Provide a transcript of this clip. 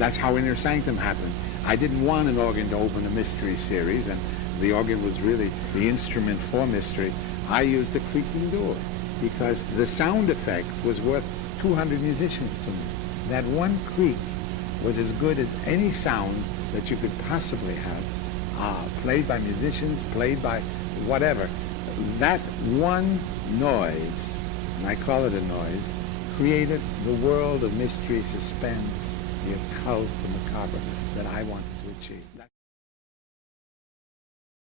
That's how Inner Sanctum happened. I didn't want an organ to open a mystery series, and the organ was really the instrument for mystery. I used the creaking door because the sound effect was worth 200 musicians to me. That one creak was as good as any sound that you could possibly have, played by musicians, played by whatever. That one noise, and I call it a noise, created the world of mystery, suspense, the occult, the macabre that I wanted to achieve.